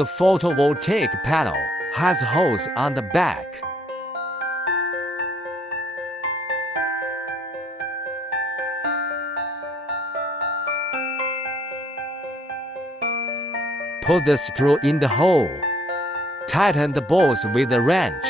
The photovoltaic panel has holes on the back. Put the screw in the hole. Tighten the bolts with a wrench.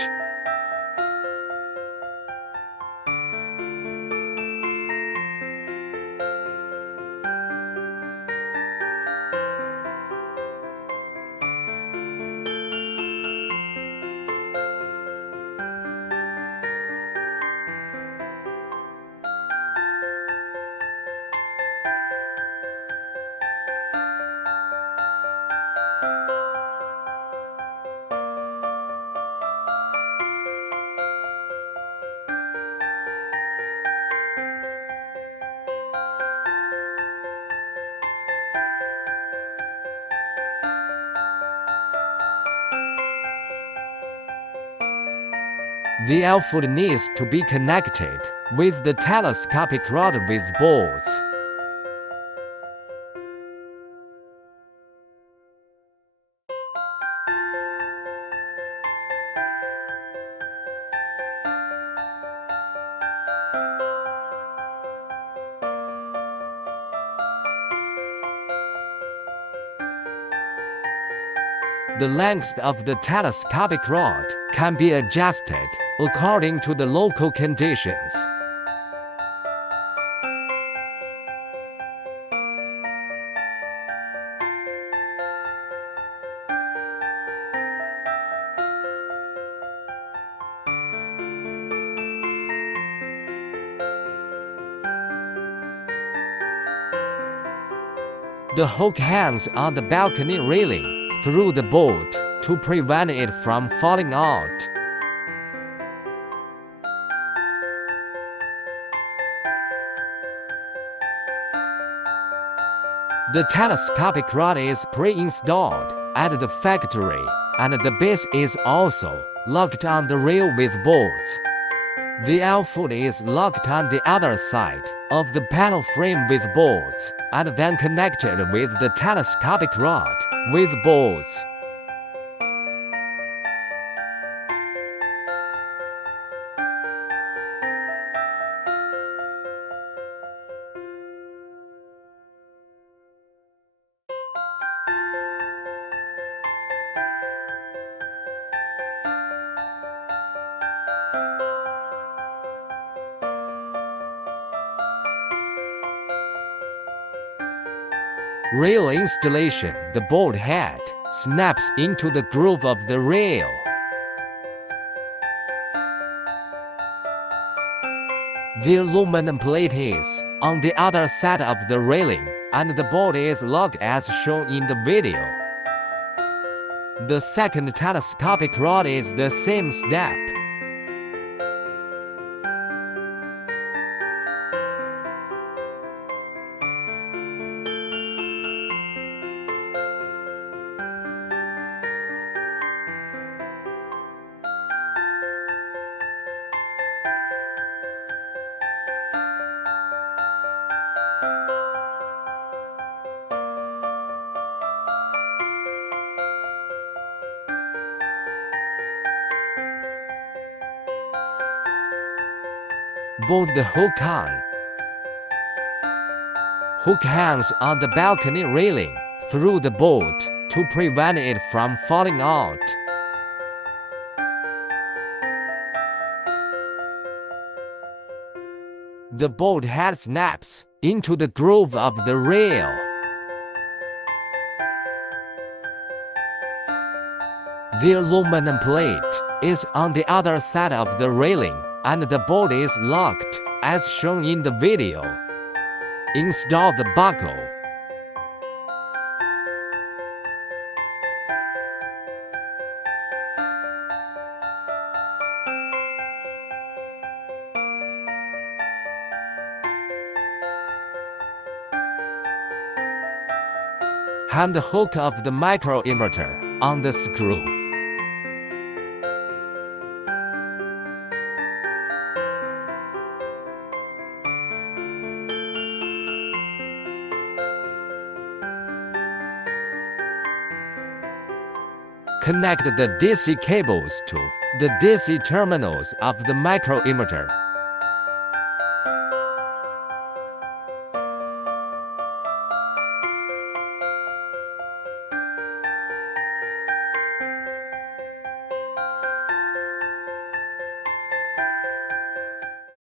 The output needs to be connected with the telescopic rod with bolts. The length of the telescopic rod can be adjusted according to the local conditions. The hook hangs on the balcony railing through the bolt to prevent it from falling out. The telescopic rod is pre-installed at the factory, and the base is also locked on the rail with bolts. The output is locked on the other side of the panel frame with bolts, and then connected with the telescopic rod with bolts. Rail installation. The bolt head snaps into the groove of the rail. The aluminum plate is on the other side of the railing, and the bolt is locked as shown in the video. The second telescopic rod is the same step. Bolt the hook on. Hook hangs on the balcony railing through the bolt to prevent it from falling out. The bolt head snaps into the groove of the rail. The aluminum plate is on the other side of the railing, and the bolt is locked, as shown in the video. Install the buckle. Hang the hook of the microinverter on the screw. Connect the DC cables to the DC terminals of the micro inverter.